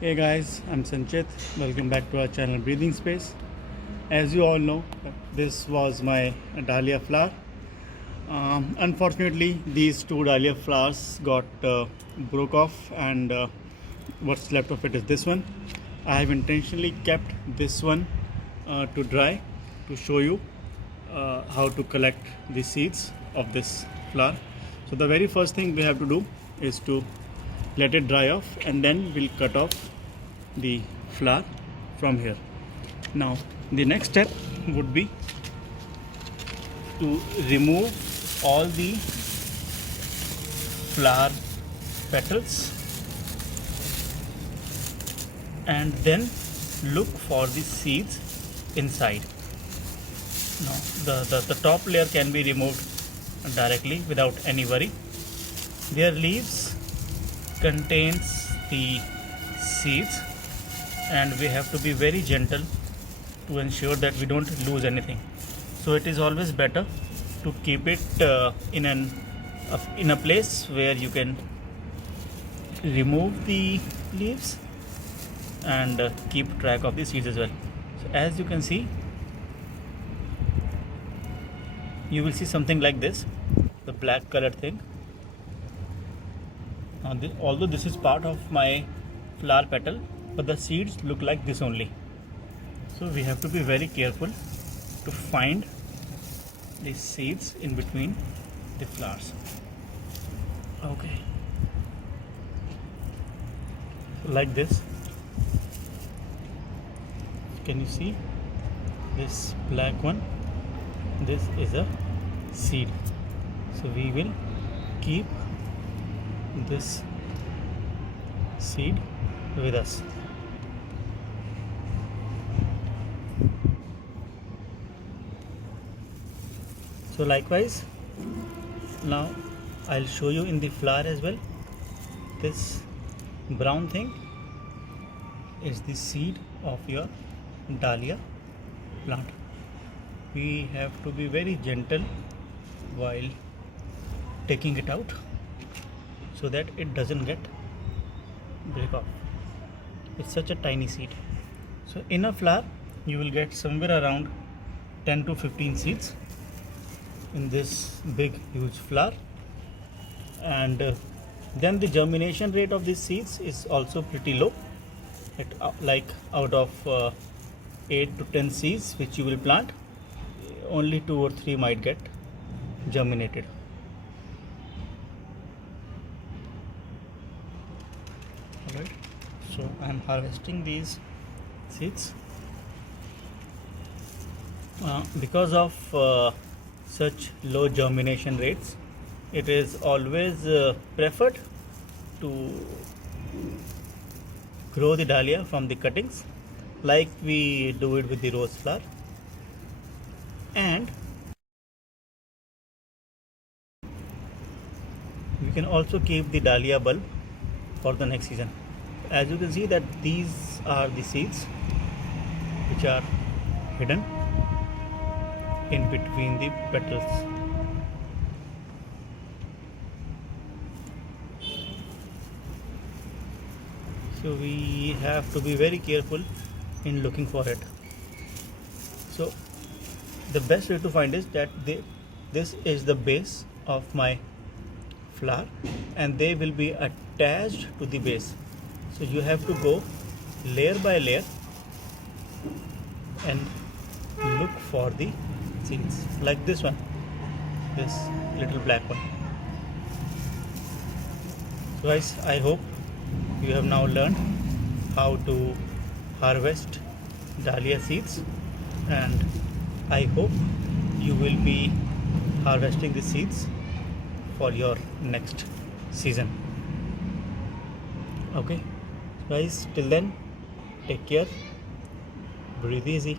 Hey guys, I'm Sanchit. Welcome back to our channel Breathing Space. As you all know, this was my dahlia flower. Unfortunately, these two dahlia flowers got broke off, and what's left of it is this one. I have intentionally kept this one to dry to show you how to collect the seeds of this flower. So the very first thing we have to do is to let it dry off, and then we'll cut off the flower from here. Now the next step would be to remove all the flower petals and then look for the seeds inside. Now the top layer can be removed directly without any worry. Their leaves contains the seeds, and we have to be very gentle to ensure that we don't lose anything. So it is always better to keep it in a place where you can remove the leaves and keep track of the seeds as well. So as you can see, you will see something like this, the black colored thing. Now although this is part of my flower petal, but the seeds look like this only. So we have to be very careful to find the seeds in between the flowers. Okay, so like this, can you see this black one? This is a seed. So we will keep this seed with us. So likewise, now I'll show you in the flower as well. This brown thing is the seed of your dahlia plant. We have to be very gentle while taking it out so that it doesn't get break off. It's such a tiny seed. So in a flower you will get somewhere around 10 to 15 seeds in this big huge flower, and then the germination rate of these seeds is also pretty low. Like out of 8 to 10 seeds which you will plant, only 2 or 3 might get germinated. Alright, so I am harvesting these seeds. Because of such low germination rates, it is always preferred to grow the dahlia from the cuttings, like we do it with the rose flower. And you can also keep the dahlia bulb for the next season. As you can see that these are the seeds which are hidden in between the petals. So we have to be very careful in looking for it. So the best way to find is that this is the base of my flower, and they will be attached to the base. So you have to go layer by layer and look for the seeds, like this one, this little black one. So guys, I hope you have now learned how to harvest dahlia seeds, and I hope you will be harvesting the seeds for your next season. Okay guys, till then, take care, breathe easy.